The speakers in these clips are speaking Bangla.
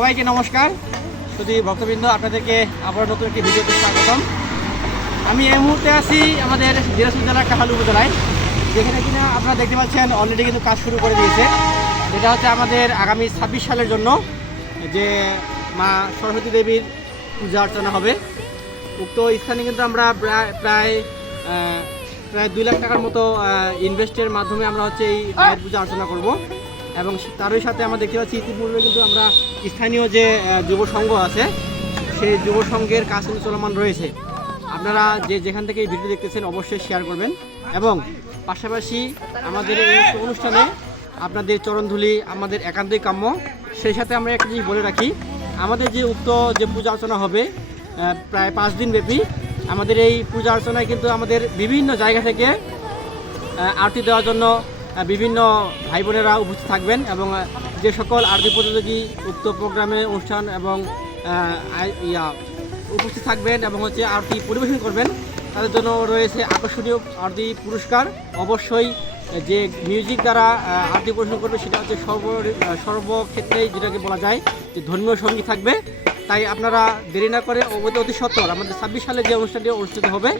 সবাইকে নমস্কার। শুধু ভক্তবৃন্দ, আপনাদেরকে আবার নতুন একটি ভিডিওতে স্বাগতম। আমি এই মুহূর্তে আছি আমাদের দিনাজপুর জেলার কাহালু উপজেলায়, যেখানে কিনা আপনারা দেখতে পাচ্ছেন অলরেডি কিন্তু কাজ শুরু করে দিয়েছে। এটা হচ্ছে আমাদের আগামী 26 সালের জন্য যে মা সরস্বতী দেবীর পূজা অর্চনা হবে। উক্ত স্থানে কিন্তু আমরা প্রায় 2 লাখ টাকার মতো ইনভেস্টের মাধ্যমে আমরা হচ্ছে এই মায়ের পূজা অর্চনা করব। এবং তারই সাথে আমরা দেখতে পাচ্ছি ইতিপূর্বে কিন্তু আমরা স্থানীয় যে যুব সংঘ আছে সেই যুব সংঘের কাজ কিন্তু চলমান রয়েছে। আপনারা যেখান থেকে এই ভিডিও দেখতেছেন অবশ্যই শেয়ার করবেন এবং পাশাপাশি আমাদের এই অনুষ্ঠানে আপনাদের চরণধুলি আমাদের একান্তই কাম্য। সেই সাথে আমরা একটা জিনিস বলে রাখি, আমাদের যে উক্ত যে পূজা অর্চনা হবে প্রায় 5 দিন ব্যাপী, আমাদের এই পূজা অর্চনায় কিন্তু আমাদের বিভিন্ন জায়গা থেকে আরতি দেওয়ার জন্য বিভিন্ন ভাই বোনেরা উপস্থিত থাকবেন এবং যে সকল আরতি প্রতিযোগী উক্ত প্রোগ্রামে অনুষ্ঠান এবং উপস্থিত থাকবেন এবং হচ্ছে আরতি পরিবেশন করবেন, তাদের জন্য রয়েছে আকর্ষণীয় আরতি পুরস্কার। অবশ্যই যে মিউজিক দ্বারা আরতি পরিবেশন করবে সেটা হচ্ছে সর্বক্ষেত্রেই যেটাকে বলা যায় যে ধর্মীয় সঙ্গীত থাকবে। তাই আপনারা দেরি না করে অতি সত্বর আমাদের 26 সালে যে অনুষ্ঠানটি অনুষ্ঠিত হবে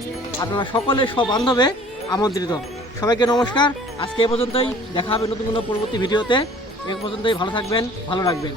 আপনারা সকলে সবান্ধবে আমন্ত্রিত। সবাইকে নমস্কার। আজকে এ পর্যন্তই, দেখা হবে নতুন কোনো পরবর্তী ভিডিওতে। এ পর্যন্তই ভালো থাকবেন, ভালো রাখবেন।